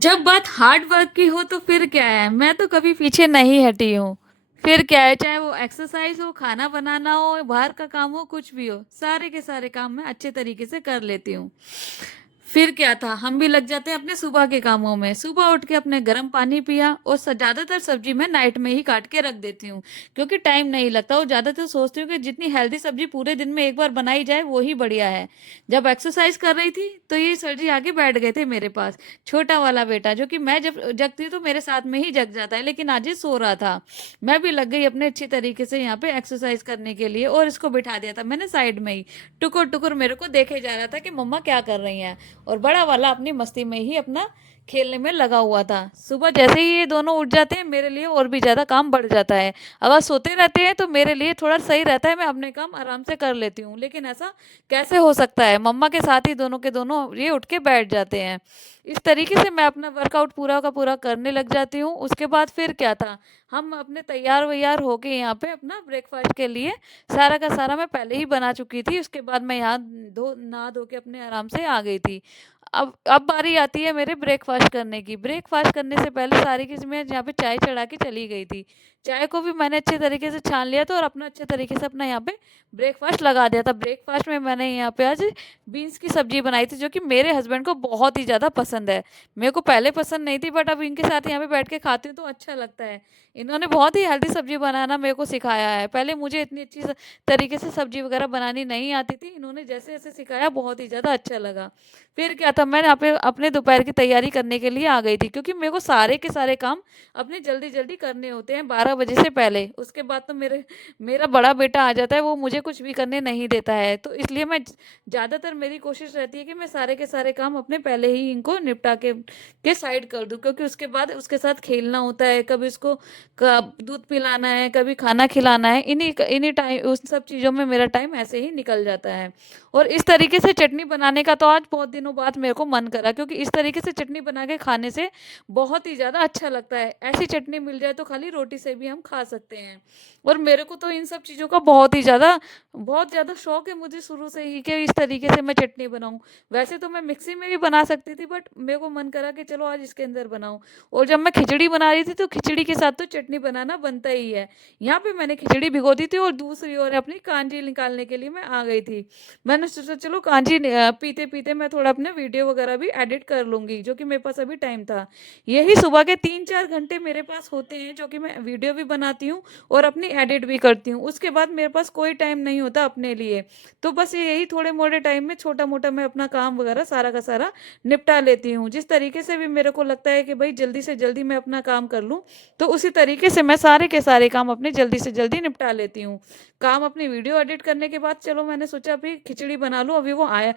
जब बात hard work की हो तो फिर क्या है, मैं तो कभी पीछे नहीं हटी हूँ। फिर क्या है, चाहे वो एक्सरसाइज हो, खाना बनाना हो, बाहर का काम हो, कुछ भी हो, सारे के सारे काम मैं अच्छे तरीके से कर लेती हूँ। फिर क्या था, हम भी लग जाते हैं अपने सुबह के कामों में। सुबह उठ के अपने गर्म पानी पिया और ज़्यादातर सब्जी मैं नाइट में ही काट के रख देती हूँ, क्योंकि टाइम नहीं लगता। और ज़्यादातर सोचती हूँ कि जितनी हेल्दी सब्जी पूरे दिन में एक बार बनाई जाए वो ही बढ़िया है। जब एक्सरसाइज कर रही थी तो ये सर जी आके बैठ गए थे मेरे पास। छोटा वाला बेटा, जो कि मैं जब जगती हूँ तो मेरे साथ में ही जग जाता है, लेकिन आज ये सो रहा था। मैं भी लग गई अपने अच्छी तरीके से यहाँ पे एक्सरसाइज करने के लिए, और इसको बिठा दिया था मैंने साइड में ही। टुकुर टुकुर मेरे को देखे जा रहा था कि मम्मा क्या कर रही हैं। और बड़ा वाला अपनी मस्ती में ही अपना खेलने में लगा हुआ था। सुबह जैसे ही ये दोनों उठ जाते हैं, मेरे लिए और भी ज़्यादा काम बढ़ जाता है। अगर सोते रहते हैं तो मेरे लिए थोड़ा सही रहता है, मैं अपने काम आराम से कर लेती हूँ, लेकिन ऐसा कैसे हो सकता है, मम्मा के साथ ही दोनों के दोनों ये उठ के बैठ जाते हैं। इस तरीके से मैं अपना वर्कआउट पूरा का पूरा करने लग जाती हूँ। उसके बाद फिर क्या था, हम अपने तैयार वैयार होके यहाँ पे अपना ब्रेकफास्ट के लिए सारा का सारा मैं पहले ही बना चुकी थी। उसके बाद मैं यहाँ नहा धो के अपने आराम से आ गई थी। अब बारी आती है मेरे ब्रेकफास्ट करने की। ब्रेकफास्ट करने से पहले सारी चीज़ मैं यहाँ पे चाय चढ़ा के चली गई थी। चाय को भी मैंने अच्छे तरीके से छान लिया था और अपना अच्छे तरीके से अपना यहाँ पे ब्रेकफास्ट लगा दिया था। ब्रेकफास्ट में मैंने यहाँ पे आज बीन्स की सब्जी बनाई थी, जो कि मेरे हस्बैंड को बहुत ही ज़्यादा पसंद है। मेरे को पहले पसंद नहीं थी, बट अब इनके साथ यहाँ पे बैठ के खाती हूँ तो अच्छा लगता है। इन्होंने बहुत ही हेल्दी सब्जी बनाना मेरे को सिखाया है। पहले मुझे इतनी अच्छी तरीके से सब्जी वगैरह बनानी नहीं आती थी, इन्होंने जैसे जैसे सिखाया बहुत ही ज़्यादा अच्छा लगा। फिर क्या था, मैं यहाँ पे अपने दोपहर की तैयारी करने के लिए आ गई थी, क्योंकि मेरे को सारे के सारे काम अपने जल्दी जल्दी करने होते हैं 12 बजे से पहले। उसके बाद तो मेरा बड़ा बेटा आ जाता है, वो मुझे कुछ भी करने नहीं देता है। तो इसलिए मैं ज़्यादातर मेरी कोशिश रहती है कि मैं सारे के सारे काम अपने पहले ही इनको निपटा के साइड कर दूँ, क्योंकि उसके बाद उसके साथ खेलना होता है, कभी उसको दूध पिलाना है, कभी खाना खिलाना है। इन्हीं इन्हीं टाइम उन सब चीज़ों में मेरा टाइम ऐसे ही निकल जाता है। और इस तरीके से चटनी बनाने का तो आज बहुत दिनों बाद मेरे को मन करा, क्योंकि इस तरीके से चटनी बना के खाने से बहुत ही ज़्यादा अच्छा लगता है। ऐसी चटनी मिल जाए तो खाली रोटी से भी हम खा सकते हैं। और मेरे को तो इन सब चीज़ों का बहुत ज़्यादा शौक है, मुझे शुरू से ही, कि इस तरीके से मैं चटनी बनाऊं। वैसे तो मैं मिक्सी में भी बना सकती थी, बट मेरे को मन करा कि चलो आज इसके अंदर बनाऊं। और जब मैं खिचड़ी बना रही थी तो खिचड़ी के साथ तो चटनी बनाना बनता ही है। यहाँ पे मैंने खिचड़ी भिगो दी थी और दूसरी ओर अपनी कांजी निकालने के लिए मैं आ गई थी। मैंने सोचा चलो कांजी पीते पीते मैं थोड़ा अपने वीडियो वगैरह भी एडिट कर लूंगी, जो कि मेरे पास अभी टाइम था। यही सुबह के 3-4 घंटे मेरे पास होते हैं, जो कि मैं वीडियो भी बनाती हूँ और अपनी एडिट भी करती हूँ। उसके बाद मेरे पास कोई टाइम नहीं होता अपने लिए। तो बस यही थोड़े मोड़े टाइम में छोटा मोटा मैं अपना काम वगैरह सारा का सारा निपटा लेती हूँ। जिस तरीके से भी मेरे को लगता है कि भाई जल्दी से जल्दी मैं अपना काम कर लूँ, तो उसी तरीके से मैं सारे के सारे काम अपने जल्दी से जल्दी निपटा लेती हूँ। काम अपनी वीडियो एडिट करने के बाद चलो मैंने सोचा अभी खिचड़ी बना लूँ। अभी वो आया,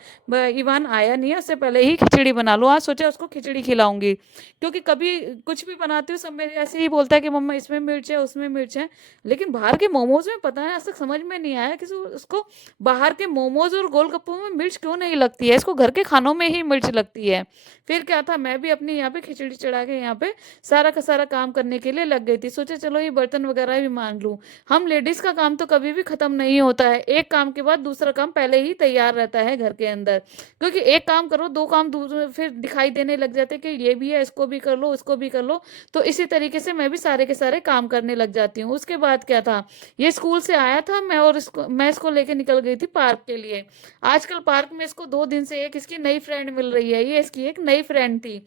इवान आया नहीं है, उससे पहले ही खिचड़ी बना लूँ। आज सोचा उसको खिचड़ी खिलाऊंगी, क्योंकि कभी कुछ भी बनाती हूँ सब मेरे ऐसे ही बोलता है कि मम्मा इसमें मिर्च है, उसमें मिर्च है। लेकिन बाहर के मोमोज में पता है, आज तक समझ में नहीं आया कि उसको बाहर के मोमोज और गोलगप्पों में मिर्च क्यों नहीं लगती है, इसको घर के खानों में ही मिर्च लगती है। फिर क्या था, मैं भी अपनी यहाँ पे खिचड़ी चढ़ा के यहाँ पे सारा का सारा काम करने के लिए लग गई थी। सोचा चलो ये बर्तन वगैरह भी मान लूँ। हम लेडीज का काम तो कभी भी खत्म नहीं होता है, एक काम के बाद दूसरा काम पहले ही तैयार रहता है घर के अंदर। क्योंकि एक काम करो, दो काम दूसरे फिर दिखाई देने लग जाते कि ये भी है, इसको भी कर लो, उसको भी कर लो। तो इसी तरीके से मैं भी सारे के सारे काम करने लग जाती हूँ। उसके बाद क्या था, ये स्कूल से आया था, मैं इसको लेके निकल गई थी पार्क के लिए। आजकल पार्क में इसको 2 दिन से एक इसकी नई फ्रेंड मिल रही है, ये इसकी एक नई फ्रेंड थी।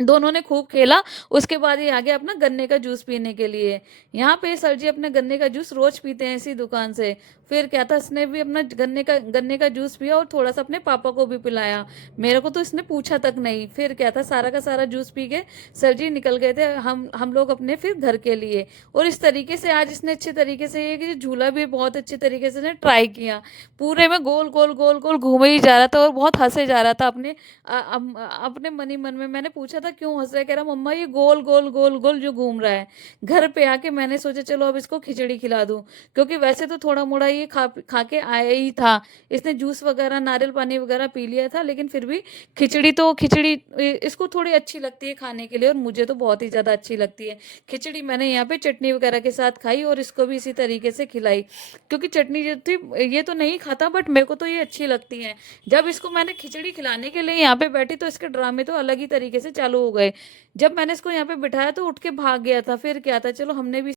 दोनों ने खूब खेला। उसके बाद ये आ गया अपना गन्ने का जूस पीने के लिए। यहाँ पे सर जी अपने गन्ने का जूस रोज पीते हैं इसी दुकान से। फिर क्या था, इसने भी अपना गन्ने का जूस पिया और थोड़ा सा अपने पापा को भी पिलाया। मेरे को तो इसने पूछा तक नहीं। फिर क्या था, सारा का सारा जूस पी के सर जी निकल गए थे, हम लोग अपने फिर घर के लिए। और इस तरीके से आज इसने अच्छे तरीके से ये झूला भी बहुत अच्छे तरीके से ट्राई किया। पूरे में गोल गोल गोल गोल घूमे ही जा रहा था और बहुत हंसे जा रहा था अपने मन ही मन में। मैंने पूछा था क्यों हंस रहा है, कह रहा मम्मा ये गोल गोल गोल गोल जो घूम रहा है। घर पे आके मैंने सोचा चलो अब इसको खिचड़ी खिला दूं, क्योंकि वैसे तो थोड़ा मोड़ा ये ये खा के आया ही था। इसने जूस वगैरह, नारियल पानी वगैरह पी लिया था, लेकिन फिर भी खिचड़ी इसको थोड़ी अच्छी लगती है खाने के लिए, और मुझे तो बहुत ही ज़्यादा अच्छी लगती है। खिचड़ी मैंने यहाँ पे चटनी वगैरह के साथ खाई और इसको भी इसी तरीके से खिलाई, क्योंकि चटनी जो थी ये तो नहीं खाता, बट मेरे को तो ये अच्छी लगती है। जब इसको मैंने खिचड़ी खिलाने के लिए यहाँ पे बैठी तो इसके ड्रामे तो अलग ही तरीके से चालू हो गए। जब मैंने इसको यहाँ पे बिठाया तो उठ के भाग गया था, फिर क्या था, चलो हमने भी